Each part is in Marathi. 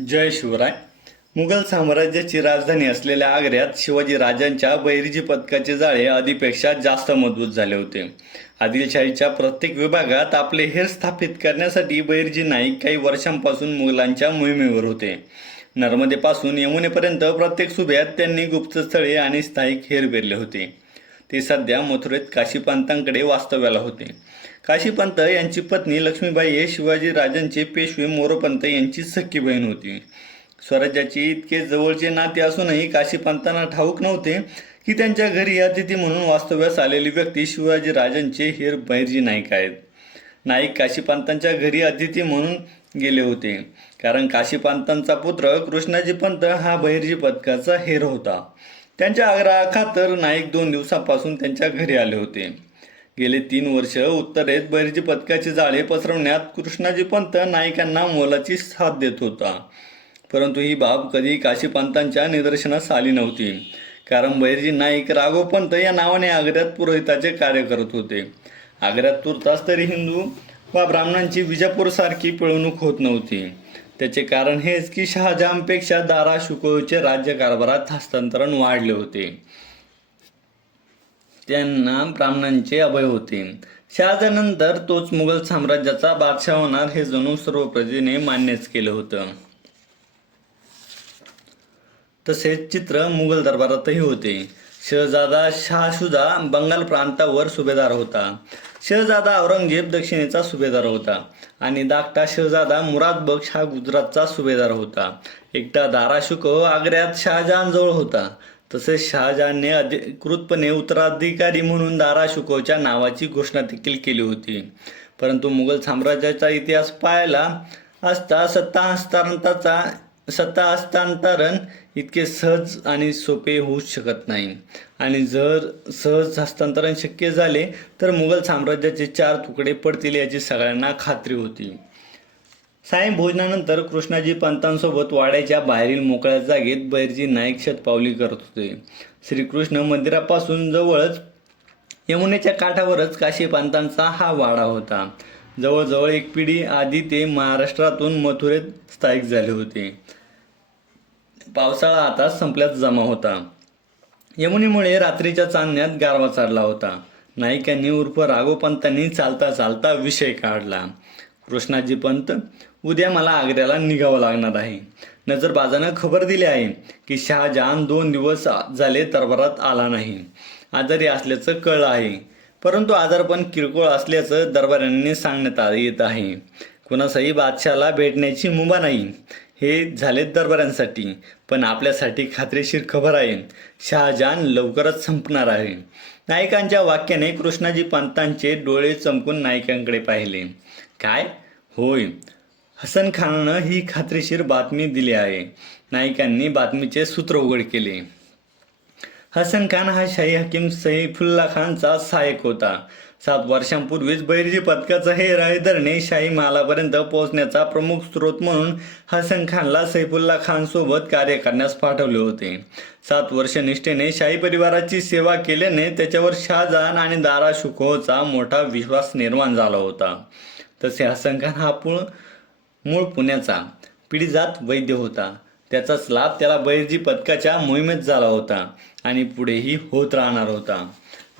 जय शिवराय. मुघल साम्राज्याची राजधानी असलेल्या आग्र्यात शिवाजी राजांच्या बहिर्जी पथकाचे जाळे आधीपेक्षा जास्त मजबूत झाले होते. आदिलशाहीच्या प्रत्येक विभागात आपले हेर स्थापित करण्यासाठी बहिर्जी नाईक काही वर्षांपासून मुघलांच्या मोहिमेवर होते. नर्मदेपासून यमुनेपर्यंत प्रत्येक सुभ्यात त्यांनी गुप्तस्थळे आणि स्थायिक हेर पेरले होते. ते सध्या मथुरेत काशीपंतांकडे वास्तव्याला होते. काशीपंत यांची पत्नी लक्ष्मीबाई हे शिवाजी राजांचे पेशवे मोरोपंत यांची सख्खी बहीण होती. स्वराज्याचे इतके जवळचे नाते असूनही काशीपंतांना ठाऊक नव्हते की त्यांच्या घरी अतिथी म्हणून वास्तव्यास आलेली व्यक्ती शिवाजी राजांचे हेर बहिर्जी नाईक आहेत. नाईक काशीपंतांच्या घरी अतिथी म्हणून गेले होते कारण काशीपंतांचा पुत्र कृष्णाजी पंत हा बहिर्जी पथकाचा हेर होता. त्यांच्या आग्रहाखातर नाईक 2 दिवसापासून त्यांच्या घरी आले होते. गेले 3 वर्ष उत्तरेत बहिर्जी पथकाचे जाळे पसरवण्यात कृष्णाजी पंत नाईकांना मोलाची साथ देत होता. परंतु ही बाब कधी काशीपंतांच्या निदर्शनास आली नव्हती कारण बहिर्जी नाईक राघवपंत या नावाने आग्र्यात पुरोहिताचे कार्य करत होते. आग्र्यात तुर्तास तरी हिंदू वा ब्राह्मणांची विजापूरसारखी पिळवणूक होत नव्हती. त्याचे कारण हेच की शहाजहानपेक्षा दारा शुकोचे राज्यकारभारात हस्तांतरण वाढले होते. त्यांना ब्राह्मणांचे अभय होते. शहाजहानंतर तोच मुघल साम्राज्याचा बादशाह होणार हे जणू सर्व प्रजेने मान्यच केलं होतं. तसेच चित्र मुघल दरबारातही होते. शहजादा शाह शुजा बंगाल प्रांतावर सुभेदार होता. शहजादा औरंगजेब दक्षिणेचा सुभेदार होता आणि धाकटा शहजादा मुराद बक्ष हा गुजरातचा सुभेदार होता. एकटा दारा शुको आग्र्यात शहाजहानजवळ होता. तसेच शहाजहानने अधिकृतपणे उत्तराधिकारी म्हणून दारा शुकोच्या नावाची घोषणा देखील केली होती. परंतु मुघल साम्राज्याचा इतिहास पाहायला असता सत्ता हस्तांतरण इतके सहज आणि सोपे होऊ शकत नाही आणि जर सहज हस्तांतरण शक्य झाले तर मुघल साम्राज्याचे 4 तुकडे पडतील याची सगळ्यांना खात्री होती. सायं भोजनानंतर कृष्णाजी पंतांसोबत वाड्याच्या बाहेरील मोकळ्या जागेत बहिर्जी नाईक शतपावली करत होते. श्रीकृष्ण मंदिरापासून जवळच यमुनेच्या काठावरच काशीपंतांचा हा वाडा होता. जवळजवळ 1 पिढी आधी ते महाराष्ट्रातून मथुरेत स्थायिक झाले होते. पावसाळा आता संपल्यात जमा होता. यमुनेमुळे रात्रीच्या चांदण्यात गारवा चढला होता. नाईकांनी उर्फ राघवपंतांनी चालता चालता विषय काढला. कृष्णाजी पंत, उद्या मला आग्र्याला निघावं लागणार आहे. नजरबाजानं खबर दिली आहे की शहाजहान 2 दिवस झाले दरबारात आला नाही. आजारी असल्याचं कळलं आहे. परंतु आजारपण किरकोळ असल्याचं दरबाऱ्यांनी सांगण्यात येत आहे. कुणासही बादशाला भेटण्याची मुभा नाही. हे झाले दरबाऱ्यांसाठी, पण आपल्यासाठी खात्रीशीर खबर आहे. शहाजहान लवकरच संपणार आहे. नाईकांच्या वाक्याने कृष्णाजी पंतांचे डोळे चमकून नाईकांकडे पाहिले. काय? होय, हसन खाननं ही खात्रीशीर बातमी दिली आहे. नाईकांनी बातमीचे सूत्र उघड केले. हसन खान हा शाही हकीम सैफुल्ला खानचा सहाय्यक होता. 7 वर्षांपूर्वीच बहिर्जी पथकाचा हेर हैदरने शाही महालापर्यंत पोहोचण्याचा प्रमुख स्रोत म्हणून हसन खानला सैफुल्ला खान सोबत कार्य करण्यास पाठवले होते. 7 वर्ष निष्ठेने शाही परिवाराची सेवा केल्याने त्याच्यावर शहाजहान आणि दारा शुकोचा मोठा विश्वास निर्माण झाला होता. तसे हसन खान हा मूळ पुण्याचा पिढीजात वैद्य होता. त्याचाच लाभ त्याला बहिर्जी पथकाच्या मोहिमेत झाला होता आणि पुढेही होत राहणार होता.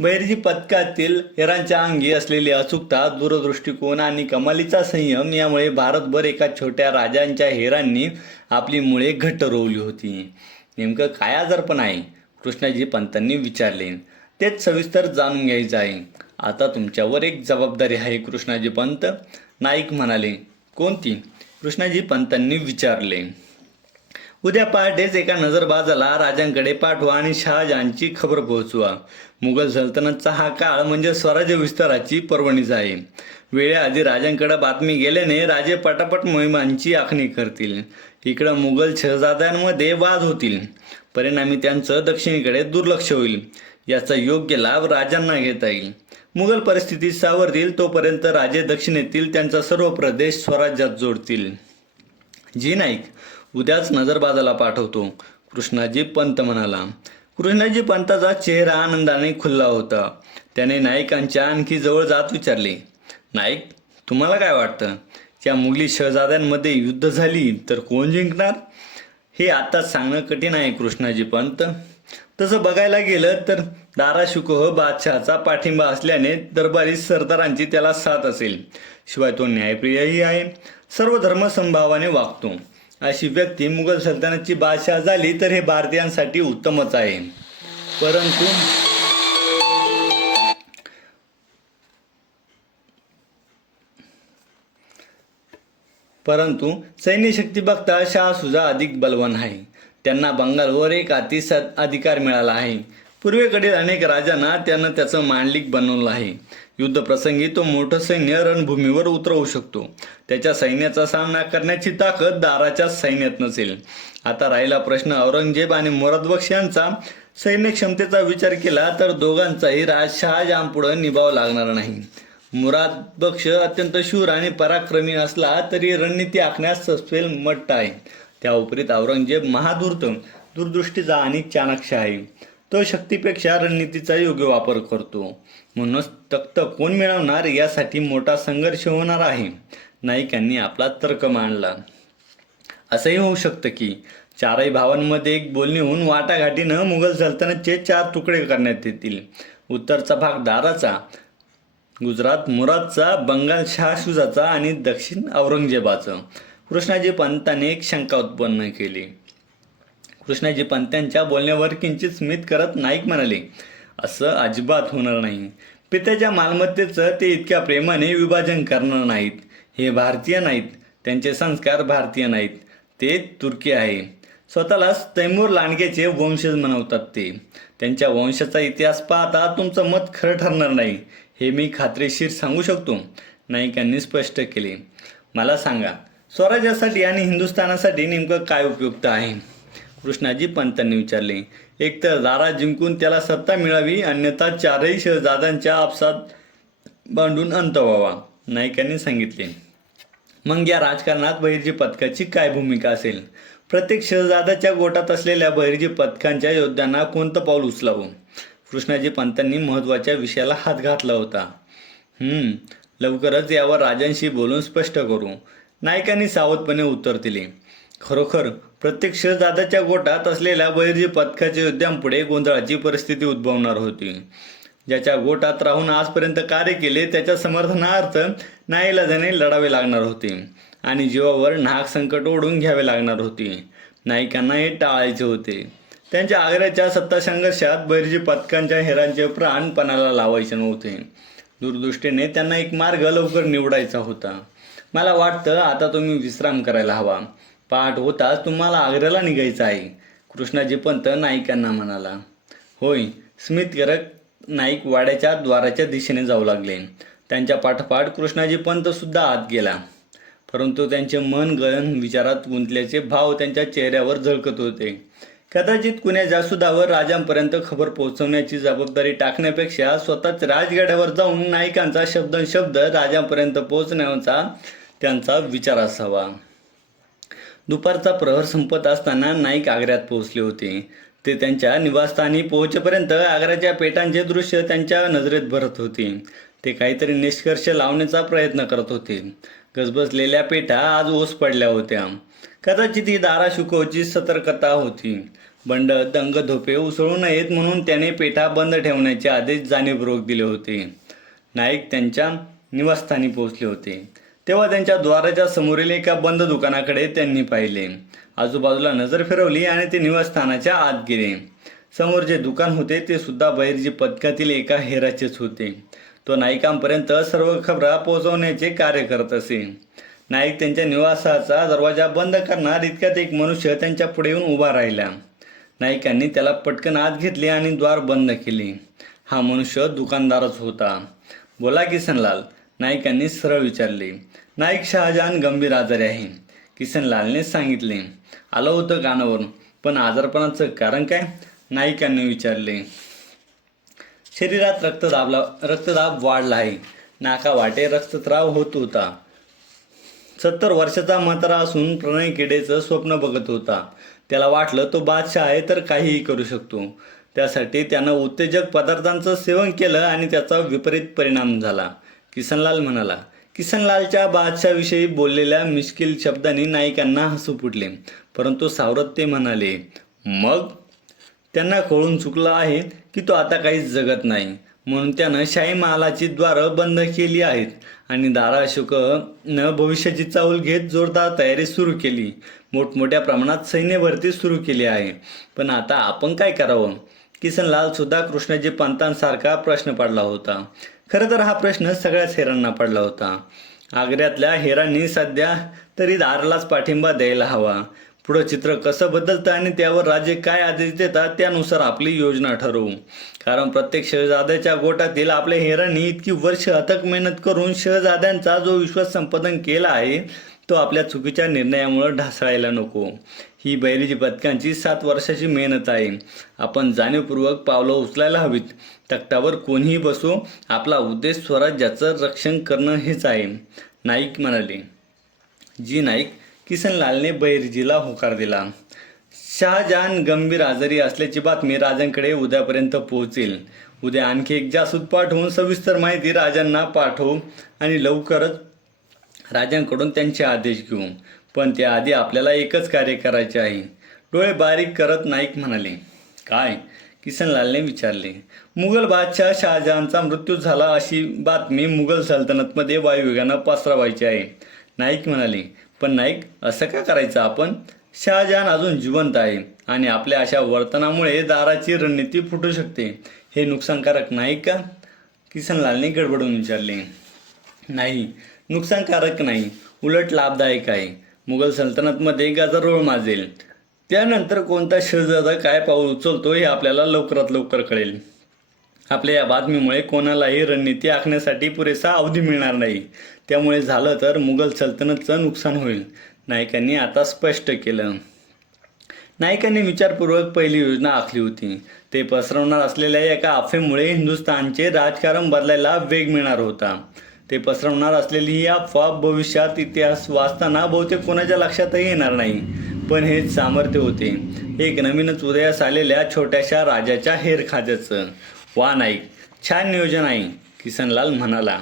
बहिर्जी पथकातील हेरांच्या अंगी असलेली अचूकता, दूरदृष्टिकोन आणि कमालीचा संयम यामुळे भारतभर एका छोट्या राजांच्या हेरांनी आपली मुळे घट्ट रोवली होती. नेमकं काय आजारपण आहे? कृष्णाजी पंतांनी विचारले. तेच सविस्तर जाणून घ्यायचं आहे. आता तुमच्यावर एक जबाबदारी आहे कृष्णाजी पंत, नाईक म्हणाले. कोणती? कृष्णाजी पंतांनी विचारले. उद्या पहाटेच एका नजरबाजाला राजांकडे पाठवा आणि शहाजहानची खबर पोहोचवा. मुघल सल्तनतचा हा काळ म्हणजे स्वराज्य विस्ताराची पर्वणीच आहे. वेळेआधी राजांकडे बातमी गेल्याने राजे पटापट मोहिमांची आखणी करतील. इकडं मुघल शहजाद्यांमध्ये वाद होतील. परिणामी त्यांचं दक्षिणेकडे दुर्लक्ष होईल. याचा योग्य लाभ राजांना घेता येईल. मुघल परिस्थिती सावरतील तोपर्यंत राजे दक्षिणेतील त्यांचा सर्व प्रदेश स्वराज्यात जोडतील. जी नाईक, उद्याच नजरबाजाला पाठवतो, कृष्णाजी पंत म्हणाला. कृष्णाजी पंताचा चेहरा आनंदाने खुलला होता. त्याने नाईकांच्या आणखी जवळ जात विचारले. नाईक, तुम्हाला काय वाटतं? त्या मुघली शहजाद्यांमध्ये युद्ध झाली तर कोण जिंकणार हे आताच सांगणं कठीण आहे कृष्णाजी पंत. तसं बघायला गेलं तर दारा शुकोह बादशहाचा पाठिंबा असल्याने दरबारी सरदारांची त्याला साथ असेल. शिवाय तो न्यायप्रियही आहे, सर्व धर्म समभावाने वागतो. अशी व्यक्ती मुघल सल्तनतची बादशाह झाली तर हे भारतीयांसाठी उत्तमच आहे. परंतु सैन्यशक्ती बघता शाह सुजा अधिक बलवान आहे. त्यांना बंगालवर एक अधिकार मिळाला आहे. पूर्वेकडील अनेक राजांना त्यानं त्याचं मांडलिक बनवलं आहे. युद्धप्रसंगी तो मोठं सैन्य रणभूमीवर उतरवू शकतो. त्याच्या सैन्याचा सामना करण्याची ताकद दाराच्या सैन्यात नसेल. आता राहिला प्रश्न औरंगजेब आणि मुरादबक्ष यांचा. सैन्य क्षमतेचा विचार केला तर दोघांचाही राज शहाजहांपुढे निभाव लागणार नाही. मुरादबक्ष अत्यंत शूर आणि पराक्रमी असला तरी रणनीती आखण्यास ससेल मट्ट आहे. त्या उपरीत औरंगजेब महाधूर्त, दूरदृष्टीचा आणि चाणक्य आहे. तो शक्तीपेक्षा रणनीतीचा योग्य वापर करतो. म्हणूनच तख्त कोण मिळवणार यासाठी मोठा संघर्ष होणार आहे. नाईकांनी आपला तर्क मांडला. असंही होऊ शकतं की चारही भावांमध्ये एक बोलणी होऊन वाटाघाटीनं मुघल सल्तनतचे 4 तुकडे करण्यात येतील. उत्तरचा भाग दाराचा, गुजरात मुरादचा, बंगाल शाह शुजाचा आणि दक्षिण औरंगजेबाचं. कृष्णाजी पंतांनी एक शंका उत्पन्न केली. कृष्णाजी पंतांच्या बोलण्यावर किंचित स्मित करत नाईक म्हणाले, असं अजिबात होणार नाही. पित्याच्या मालमत्तेचं ते इतक्या प्रेमाने विभाजन करणार नाहीत. हे भारतीय नाहीत, त्यांचे संस्कार भारतीय नाहीत, ते तुर्की आहे. स्वतःलाच तैमूर लांडगेचे वंशज म्हणवतात ते. त्यांच्या वंशाचा इतिहास पाहता तुमचं मत खरं ठरणार नाही हे मी खात्रीशीर सांगू शकतो. नाईकांनी स्पष्ट केले. मला सांगा, स्वराज्यासाठी आणि हिंदुस्थानासाठी नेमकं काय उपयुक्त आहे? कृष्णाजी पंतांनी विचारले. एकतर दारा जिंकून त्याला सत्ता मिळावी, अन्यथा 4ही शहजाद्यांच्या आपसात भांडून अंत व्हावा, नाईकांनी सांगितले. मग या राजकारणात बहिर्जी पथकाची काय भूमिका असेल? प्रत्येक शहजाद्याच्या गोटात असलेल्या बहिर्जी पथकांच्या योद्ध्यांना कोणतं पाऊल उचलावं? कृष्णाजी पंतांनी महत्त्वाच्या विषयाला हात घातला होता. लवकरच यावर राजांशी बोलून स्पष्ट करू, नाईकांनी सावधपणे उत्तर दिले. खरोखर प्रत्येक शहजाद्याच्या गोटात असलेल्या बहिर्जी पथकाच्या योद्ध्यांपुढे गोंधळाची परिस्थिती उद्भवणार होती. ज्याच्या गोटात राहून आजपर्यंत कार्य केले त्याच्या समर्थनार्थ नाईलाजाने लढावे लागणार होते आणि जीवावर नाहक संकट ओढून घ्यावे लागणार होते. नाईकांना हे टाळायचे होते. त्यांच्या आग्र्याच्या सत्ता संघर्षात बहिर्जी पथकांच्या हेरांचे प्राण पणाला लावायचे नव्हते. दूरदृष्टीने त्यांना एक मार्ग लवकर निवडायचा होता. मला वाटतं आता तुम्ही विश्राम करायला हवा. पहाट होताच तुम्हाला आग्र्याला निघायचं आहे, कृष्णाजी पंत नाईकांना म्हणाला. होय, स्मित करत नाईक वाड्याच्या द्वाराच्या दिशेने जाऊ लागले. त्यांच्या पाठोपाठ कृष्णाजी पंत सुद्धा आत गेला. परंतु त्यांचे मन गहन विचारात गुंतल्याचे भाव त्यांच्या चेहऱ्यावर झळकत होते. कदाचित कुण्या जासुदावर राजांपर्यंत खबर पोहोचवण्याची जबाबदारी टाकण्यापेक्षा स्वतःच राजगडावर जाऊन नाईकांचा शब्द राजांपर्यंत पोहोचण्याचा त्यांचा विचार असावा. दुपारचा प्रहर संपत असताना नाईक आग्र्यात पोहोचले होते. ते त्यांच्या निवासस्थानी पोहोचेपर्यंत आग्र्याच्या पेटांचे दृश्य त्यांच्या नजरेत भरत होते. ते काहीतरी निष्कर्ष लावण्याचा प्रयत्न करत होते. गजबजलेल्या पेटा आज ओस पडल्या होत्या. कदाचित ही दारा शुकोहची सतर्कता होती. बंड दंग धोपे उसळू नयेत म्हणून त्याने पेठा बंद ठेवण्याचे आदेश जाणीवपूर्वक दिले होते. नाईक त्यांच्या निवासस्थानी पोहोचले होते तेव्हा त्यांच्या द्वाराच्या समोरील एका बंद दुकानाकडे त्यांनी पाहिले. आजूबाजूला नजर फिरवली आणि ते निवासस्थानाच्या आत गेले. समोर जे दुकान होते ते सुद्धा बहिर्जी पथकातील एका हेराचेच होते. तो नाईकांपर्यंत सर्व खबरा पोहोचवण्याचे कार्य करत असे. नाईक त्यांच्या निवासाचा दरवाजा बंद करणार इतक्यात एक मनुष्य त्यांच्या पुढे येऊन उभा राहिला. नाईकांनी त्याला पटकन आत घेतले आणि द्वार बंद केले. हा मनुष्य दुकानदारच होता. बोला किसनलाल, नाईकांनी सरळ विचारले. नाईक शहाजहान गंभीर आजारी आहे, किसनलालने सांगितले. आलं होतं कानावर, पण आजारपणाचं कारण काय? नाईकांनी विचारले. शरीरात रक्तदाब वाढला आहे. नाकावाटे रक्तस्राव होत होता. 70 वर्षाचा म्हातारा असून प्रणय किडेचं स्वप्न बघत होता. त्याला वाटलं तो बादशाह आहे तर काहीही करू शकतो. त्यासाठी त्यानं उत्तेजक पदार्थांचं सेवन केलं आणि त्याचा विपरीत परिणाम झाला, किसनलाल म्हणाला. किसनलालच्या बादशाहविषयी बोललेल्या मिश्किल शब्दांनी नाईकांना हसू फुटले, परंतु सावरत ते म्हणाले, मग त्यांना कळून चुकलं आहे की तो आता काही जगत नाही, म्हणून त्यानं शाही महालाची द्वारं बंद केली आहेत आणि दाराशुकनं भविष्याची चाऊल घेत जोरदार तयारी सुरू केली. मोठमोठ्या प्रमाणात सैन्य भरती सुरू केली आहे. पण आता आपण काय करावं? किसनलाल सुद्धा कृष्णाजी पंतांसारखा प्रश्न पडला होता. खरं तर हा प्रश्न सगळ्याच हेरांना पडला होता. आग्र्यातल्या हेरांनी सध्या तरी दारालाच पाठिंबा द्यायला हवा. पुढं चित्र कसं बदलतं आणि त्यावर राजे काय आदेश देतात त्यानुसार आपली योजना ठरवू. कारण प्रत्येक शहजाद्याच्या गोटातील आपल्या हेरांनी इतकी वर्ष अथक मेहनत करून शहजाद्यांचा जो विश्वास संपादन केला आहे तो आपल्या चुकीच्या निर्णयामुळे ढासळायला नको. ही बहिर्जी पथकांची 7 वर्षाची मेहनत आहे. आपण जाणीवपूर्वक पावलं उचलायला हवीत. तख्तावर कोणीही बसो, आपला उद्देश स्वराज्याचं रक्षण करणं हेच आहे, नाईक म्हणाले. जी नाईक किसनलालने बहिर्जीला होकार दिला. शहाजहान गंभीर आजारी असल्याची बातमी राजांकडे उद्यापर्यंत पोहोचेल. उद्या आणखी एक जासूद पाठवून सविस्तर माहिती राजांना पाठवू आणि लवकरच राजांकडून त्यांचे आदेश घेऊ. पण त्याआधी आपल्याला एकच कार्य करायचे आहे. डोळे बारीक करत नाईक म्हणाले. काय? किसनलालने विचारले. मुघल बादशाह शहाजहानचा मृत्यू झाला अशी बातमी मुघल सल्तनतमध्ये वायुवेगानं पसरवायची आहे, नाईक म्हणाले. पण नाईक, असं का करायचं आपण? शहाजहान अजून जिवंत आहे आणि आपल्या अशा वर्तनामुळे दाराची रणनीती फुटू शकते. हे नुकसानकारक नाही का? किसनलालने गडबडून विचारले. नाही, नुकसानकारक नाही, उलट लाभदायक आहे. मुघल सल्तनतमध्ये गदारोळ माजेल. त्यानंतर कोणता शहजादा काय पाऊल उचलतो हे आपल्याला लवकरात लवकर कळेल. आपल्या या बातमीमुळे कोणालाही रणनीती आखण्यासाठी पुरेसा अवधी मिळणार नाही. त्यामुळे झालं तर मुघल सल्तनतचं नुकसान होईल, नायकांनी आता स्पष्ट केलं. नायकांनी विचारपूर्वक पहिली योजना आखली होती. ते पसरवणार असलेल्या एका अफवेमुळे हिंदुस्थानचे राजकारण बदलायला वेग मिळणार होता. ते पसरवणार असलेली ही अफवा भविष्यात इतिहास वाचताना बहुतेक कोणाच्या लक्षातही येणार नाही. पण हेच सामर्थ्य होते एक नवीनच उदयास आलेल्या छोट्याशा राजाच्या हेरखाद्याचं. वा नाईक, छान नियोजन आहे, किसनलाल म्हणाला.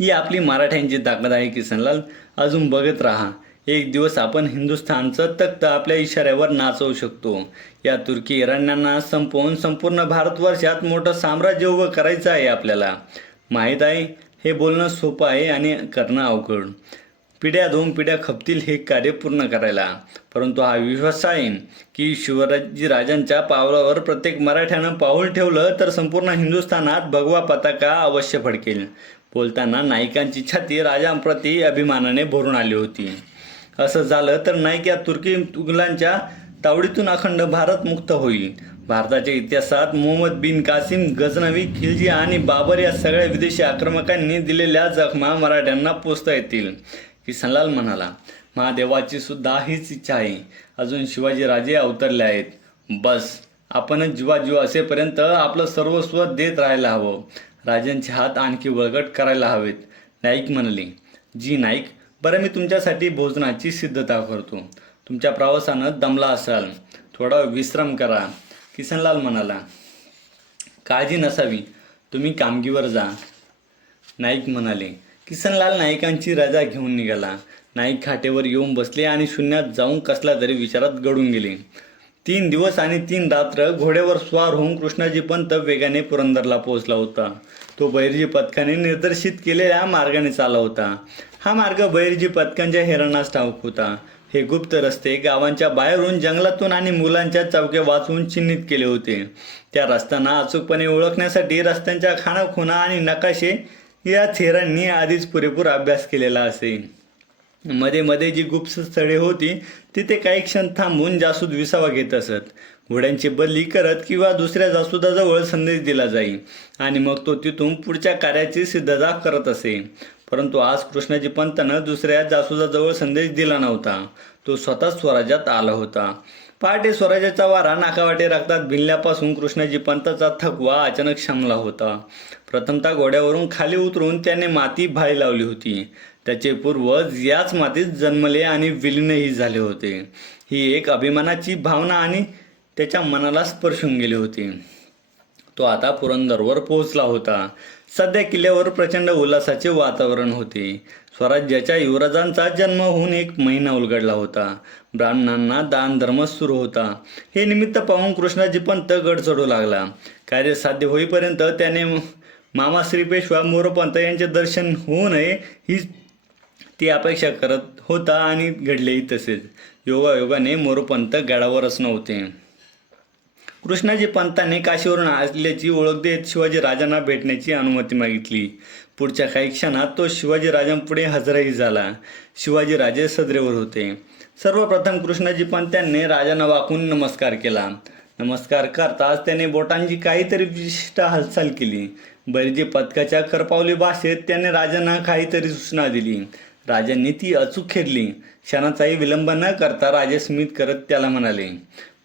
ही आपली मराठ्यांची ताकद आहे किसनलाल. अजून बघत राहा. एक दिवस आपण हिंदुस्थानचं तख्त आपल्या इशाऱ्यावर नाचवू शकतो. या तुर्की इराण्यांना संपवून संपूर्ण भारतवर्षात मोठं साम्राज्य उभं करायचं आहे आपल्याला. माहीत आहे, हे बोलणं सोपं आहे आणि करणं अवघड. पिढ्या 2 पिढ्या खपतील हे कार्य पूर्ण करायला. परंतु हा विश्वास आहे की शिवाजी राजांच्या पावलावर प्रत्येक मराठ्यानं पाऊल ठेवलं तर संपूर्ण हिंदुस्थानात भगवा पताका अवश्य फडकेल. बोलताना नाईकांची छाती राजांप्रती अभिमानाने भरून आली होती. असं झालं तर नाईक या तुर्की तुघलांच्या तावडीतून अखंड भारत मुक्त होईल. भारताच्या इतिहासात मोहम्मद बिन कासिम, गझनवी, खिलजी आणि बाबर या सगळ्या विदेशी आक्रमकांनी दिलेल्या जखमा मराठ्यांना पोचता येतील, किसनलाल म्हणाला. महादेवाची सुद्धा हीच इच्छा आहे. अजून शिवाजी राजे अवतरले आहेत. बस आपणच जीवाजीव असेपर्यंत आपलं सर्वस्व देत राहायला हवं. राजांचे हात आणखी बळकट करायला हवेत, नाईक म्हणाले. जी नाईक, बरं मी तुमच्यासाठी भोजनाची सिद्धता करतो. तुमच्या प्रवासानं दमला असाल, थोडा विश्राम करा, किसनलाल म्हणाला. काळजी नसावी, तुम्ही कामगीवर जा, नाईक म्हणाले. किसनलाल नाईकांची रजा घेऊन निघाला. नाईक खाटेवर येऊन बसले आणि शून्यात जाऊन कसला तरी विचारात गढून गेले. 3 दिवस आणि 3 रात्र घोड्यावर स्वार होऊन कृष्णाजी पंत वेगाने पुरंदरला पोहोचला होता. तो बहिर्जी पथकाने निर्देशित केलेल्या मार्गाने चालला होता. हा मार्ग बहिर्जी पथकांच्या हेरांनाच ठाऊक होता. हे गुप्त रस्ते गावांच्या बाहेरून, जंगलातून आणि मुलांच्या चौक्या वाचून चिन्हित केले होते. त्या रस्त्यांना अचूकपणे ओळखण्यासाठी रस्त्यांच्या खाणाखुणा आणि नकाशे या हेरांनी आधीच पुरेपूर अभ्यास केलेला असे. मध्ये मध्ये जी गुप्त स्थळे होती तिथे काही क्षण थांबून जासूद विसावा घेत असत. घोड्यांची बदली करत किंवा दुसऱ्या जासूदाजवळ संदेश दिला जाई आणि मग तो तिथून पुढच्या कार्याची सिद्धता करत असे. परंतु आज कृष्णाजी पंतानं दुसऱ्या जासूदाजवळ संदेश दिला नव्हता. तो स्वतः स्वराज्यात आला होता. पहाटे स्वराज्याचा वारा नाकावाटे रक्तात भिनल्यापासून कृष्णाजी पंताचा थकवा अचानक शमला होता. प्रथमतः घोड्यावरून खाली उतरून त्याने माती भाळी लावली होती. त्याचे पूर्वज याच मातीत जन्मले आणि विलीनही झाले होते. ही एक अभिमानाची भावना आणि त्याच्या मनाला स्पर्शून गेले होते. तो आता पुरंदरवर पोहोचला होता. सध्या किल्ल्यावर प्रचंड उल्हासाचे वातावरण होते. स्वराज्याच्या युवराजांचा जन्म होऊन 1 महिना उलगडला होता. ब्राह्मणांना दान धर्म सुरू होता. हे निमित्त पाहून कृष्णाजी पंत गड चढू लागला. कार्य साध्य होईपर्यंत त्याने मामा श्री पेशवा मोरोपंत यांचे दर्शन होऊ नये ही ती अपेक्षा करत होता आणि घडलेही तसेच. योगायोगाने मोरोपंत गडावरच नव्हते. कृष्णाजी पंतांनी काशीवरून आल्याची ओळख देत शिवाजी राजांना भेटण्याची अनुमती मागितली. पुढच्या काही क्षणात तो शिवाजी राजांपुढे हजरही झाला. शिवाजी राजे सदरेवर होते. सर्वप्रथम कृष्णाजी पंतांनी राजांना वाकून नमस्कार केला. नमस्कार करताच त्याने बोटांची काहीतरी विशिष्ट हालचाल केली. बैरजी पथकाच्या करपावली भाषेत त्याने राजांना काहीतरी सूचना दिली. राजांनी ती अचूक खेळली. क्षणाचाही विलंब न करता राजे स्मित करत त्याला म्हणाले,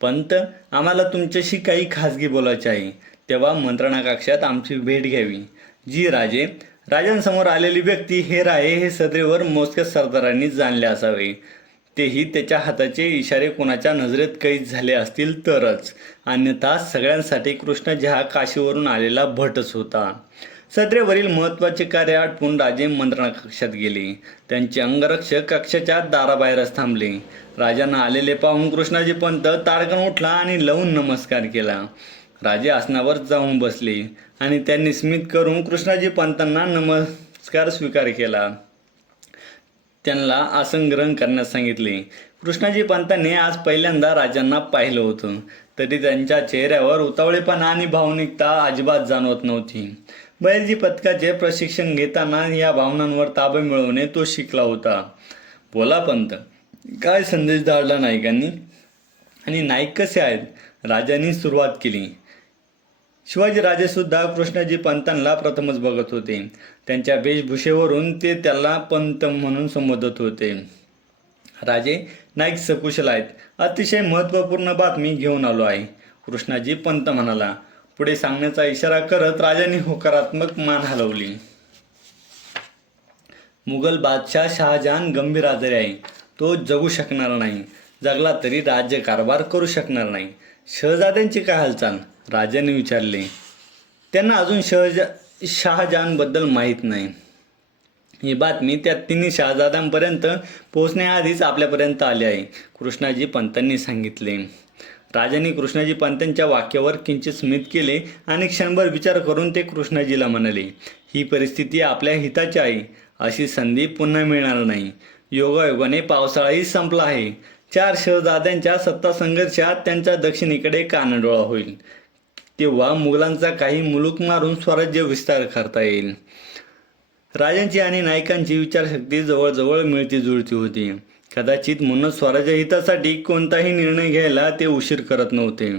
पंत, आम्हाला तुमच्याशी काही खासगी बोलायचे आहे. तेव्हा मंत्रणा कक्षात आमची भेट घ्यावी. जी राजे. राजांसमोर आलेली व्यक्ती हे राये हे सदरेवर मोजक्या सरदारांनी जाणले असावे. तेही त्याच्या हाताचे इशारे कोणाच्या नजरेत कैद झाले असतील तरच. अन्यथा सगळ्यांसाठी कृष्णाजी हा काशीवरून आलेला भटच होता. सदरेवरील महत्त्वाचे कार्य आटपून राजे मंत्रणा कक्षात गेले. त्यांचे अंगरक्षक कक्षाच्या दाराबाहेरच थांबले. राजांना आलेले पाहून कृष्णाजी पंत ताडकन उठला आणि लवून नमस्कार केला. राजे आसनावर जाऊन बसले आणि त्यांनी स्मित करून कृष्णाजी पंतांना नमस्कार स्वीकार केला. त्यांना आसन ग्रहण करण्यास सांगितले. कृष्णाजी पंतांनी आज पहिल्यांदा राजांना पाहिलं होतं, तरी त्यांच्या चेहऱ्यावर उतावळेपणा आणि भावनिकता अजिबात जाणवत नव्हती. बैरजी पथकाचे प्रशिक्षण घेताना या भावनांवर ताबा मिळवणे तो शिकला होता. बोला पंत, काय संदेश धाडला नायकांनी आणि नाईक कसे आहेत? राजांनी सुरुवात केली. शिवाजी राजे सुद्धा कृष्णाजी पंतांना प्रथमच बघत होते. त्यांच्या वेशभूषेवरून ते त्याला पंत म्हणून संबोधत होते. राजे, नाईक सकुशल आहेत. अतिशय महत्त्वपूर्ण बातमी घेऊन आलो आहे, कृष्णाजी पंत म्हणाला. पुढे सांगण्याचा इशारा करत राजांनी होकारात्मक मान हलवली. मुघल बादशाह शहाजहान गंभीर आजारी आहे. तो जगू शकणार नाही. जगला तरी राज्यकारभार करू शकणार नाही. शहजाद्यांची काय हालचाल? राजाने विचारले. त्यांना अजून शहाजहानबद्दल माहीत नाही. ही बातमी त्या तिन्ही शहाजाद्यांपर्यंत पोहोचण्याआधीच आपल्यापर्यंत आली आहे, कृष्णाजी पंतांनी सांगितले. राजांनी कृष्णाजी पंतांच्या वाक्यावर किंचित स्मित केले आणि क्षणभर विचार करून ते कृष्णाजीला म्हणाले, ही परिस्थिती आपल्या हिताची आहे. अशी संधी पुन्हा मिळणार नाही. योगायोगाने पावसाळाही संपला आहे. 4 शहजाद्यांच्या सत्ता संघर्षात त्यांच्या दक्षिणेकडे कानडोळा होईल. तेव्हा मुघलांचा काही मुलूक मारून स्वराज्य विस्तार करता येईल. राजांची आणि नायकांची विचारशक्ती जवळजवळ मिळती जुळती होती. कदाचित म्हणूनच स्वराज्य हितासाठी कोणताही निर्णय घ्यायला ते उशीर करत नव्हते.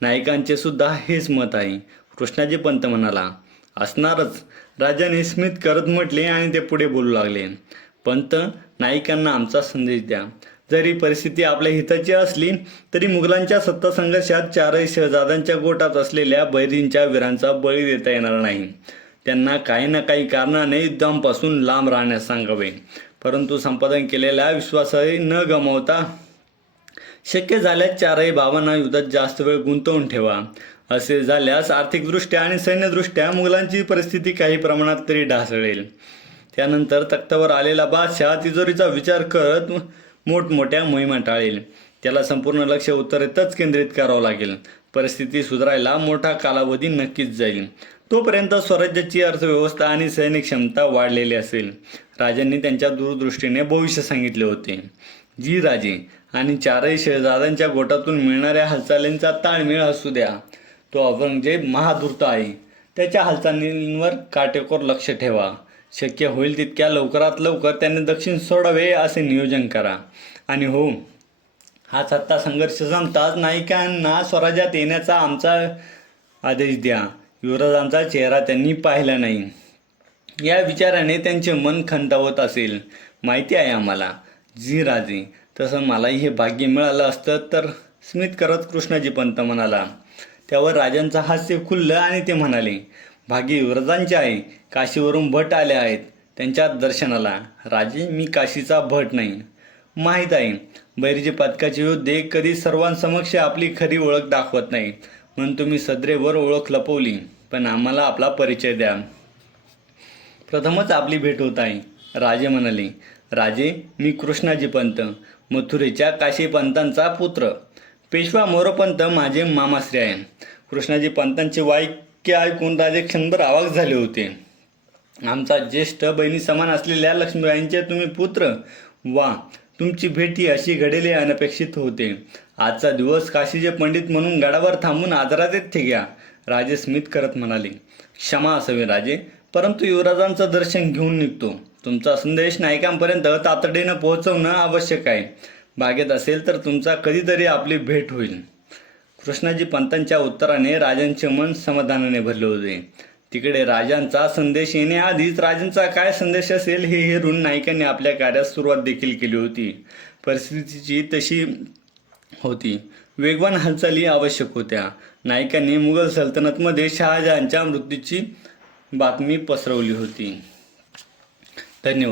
नायकांचे सुद्धा हेच मत आहे, कृष्णाजी पंत म्हणाला. असणारच, राजाने स्मित करत म्हटले आणि ते पुढे बोलू लागले. पंत, नायकांना आमचा संदेश द्या. जरी परिस्थिती आपल्या हिताची असली तरी मुघलांच्या सत्ता संघर्षात 4ही शहजाद्यांच्या गोटात असलेल्या बैरींच्या वीरांचा बळी देता येणार नाही. त्यांना काही ना काही कारणाने युद्धांपासून लांब राहण्यास सांगावे. परंतु संपादन केलेल्या विश्वासही न गमावता शक्य झाल्यास 4ही भावांना युद्धात जास्त वेळ गुंतवून ठेवा. असे झाल्यास आर्थिकदृष्ट्या आणि सैन्यदृष्ट्या मुघलांची परिस्थिती काही प्रमाणात तरी ढासळेल. त्यानंतर तख्तावर आलेला बादशाह तिजोरीचा विचार करत मोठमोठ्या मोहिमा टाळेल. त्याला संपूर्ण लक्ष उत्तरेतच केंद्रित करावं लागेल. परिस्थिती सुधारायला मोठा कालावधी नक्कीच जाईल. तोपर्यंत स्वराज्याची अर्थव्यवस्था आणि सैनिक क्षमता वाढलेली असेल. राजांनी त्यांच्या दूरदृष्टीने भविष्य सांगितले होते. जी राजे आणि 4ही शहजाद्यांच्या गोटातून मिळणाऱ्या हालचालींचा ताळमेळ असू द्या. तो औरंगजेब महाधूर्त आहे. त्याच्या हालचालींवर काटेकोर लक्ष ठेवा. शक्य होईल तितक्या लवकरात लवकर त्याने दक्षिण सोडावे असे नियोजन करा. आणि हो, हा सत्ता संघर्ष संपताच नायकांना स्वराज्यात येण्याचा आमचा आदेश द्या. युवराजांचा चेहरा त्यांनी पाहिला नाही. या विचाराने त्यांचे मन खंतावत असेल, माहिती आहे आम्हाला. जी राजे, तसं मलाही हे भाग्य मिळालं असतं तर, स्मित करत कृष्णाजी पंत म्हणाला. त्यावर राजांचं हास्य खुललं आणि ते म्हणाले, भाग्य युवराजांचे आहे. काशीवरून भट आले आहेत त्यांच्या दर्शनाला. राजे, मी काशीचा भट नाही. माहीत आहे, बैरजी पथकाचे योद्धे कधी सर्वांसमक्ष आपली खरी ओळख दाखवत नाही, म्हणून तुम्ही सदरेवर ओळख लपवली. पण आम्हाला आपला परिचय द्या. प्रथमच आपली भेट होत आहे. राजे म्हणाले. राजे, मी कृष्णाजी पंत, मथुरेच्या काशी पंतांचा पुत्र. पेशवा मोरोपंत माझे मामाश्री आहे. कृष्णाजी पंतांचे वाक्य ऐकून राजे क्षणभर अवाक झाले होते. आमचा ज्येष्ठ बहिणी समान असलेल्या लक्ष्मीबाईंचे तुम्ही पुत्र? वा, तुमची भेट ही अशी घडेल हे अनपेक्षित होते. आजचा दिवस काशीचे पंडित म्हणून गडावर थांबून आदरात येथे घ्या. राजे स्मित करत म्हणाले. क्षमा असावी राजे, परंतु युवराजांचं दर्शन घेऊन निघतो. तुमचा संदेश नायकांपर्यंत तातडीनं पोहोचवणं आवश्यक आहे. बागेत असेल तर तुमचा कधीतरी आपली भेट होईल. कृष्णाजी पंतांच्या उत्तराने राजांचे मन समाधानाने भरले होते. तिकडे राजांचा संदेश येण्याआधीच राजांचा काय संदेश असेल हे हेरून नायकांनी आपल्या कार्यात सुरुवात देखील केली होती. परिस्थितीची तशी होती. वेगवान हालचाली आवश्यक होत्या. नायकांनी मुघल सल्तनतमध्ये शहाजहानच्या मृत्यूची बातमी पसरवली होती. धन्यवाद.